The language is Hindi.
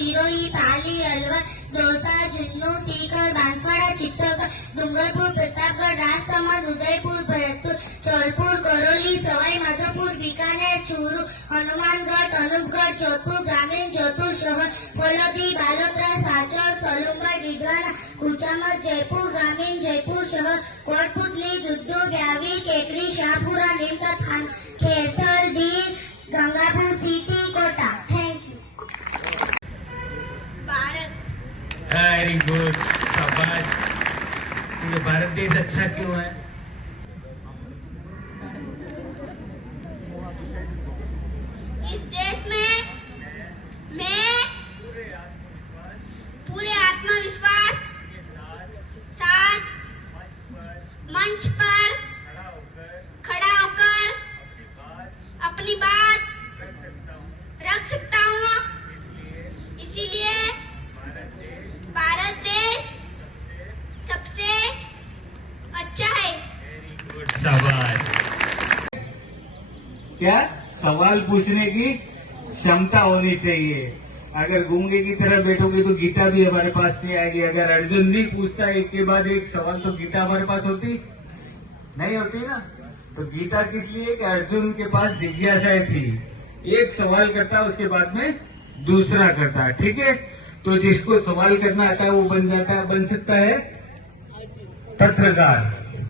सिरोही, पाली, अलवर, दौसा, जुन्नू, सीकर, बांसवाड़ा, चित्तौड़गढ़, डूंगरपुर, प्रतापगढ़, राजसमंद, उदयपुर, भरतपुर, चौलपुर, करौली, सवाई माधोपुर, बीकानेर, चूरू, हनुमानगढ़, अनूपगढ़, जोधपुर ग्रामीण, जोधपुर शहर, फलोदी, बालोतरा, साचौर, सोलुंबर, डिडवाना, कुचामत, जयपुर ग्रामीण, जयपुर शहर, Kotputli, Dudu, Beawar, Kekri, Shahpura, Neemka, Than, Khairthal, Diu, Gangapur city, Kota. Thank you. Bharat. Very good, शाबाश। ये भारत देश अच्छा क्यों है? इस देश में मैं पूरे आत्मविश्वास साथ मंच पर खड़ा होकर अपनी बात रख सकता हूँ। इसीलिए भारत देश सबसे अच्छा है। गुड, शाबाश। क्या सवाल पूछने की क्षमता होनी चाहिए। अगर गूंगे की तरह बैठोगे तो गीता भी हमारे पास नहीं आएगी। अगर अर्जुन नहीं पूछता एक के बाद एक सवाल तो गीता हमारे पास होती नहीं होती ना। तो गीता किस लिए कि अर्जुन के पास जिज्ञासाएं थी। एक सवाल करता उसके बाद में दूसरा करता। ठीक है, तो जिसको सवाल करना आता है वो बन सकता है पत्रकार।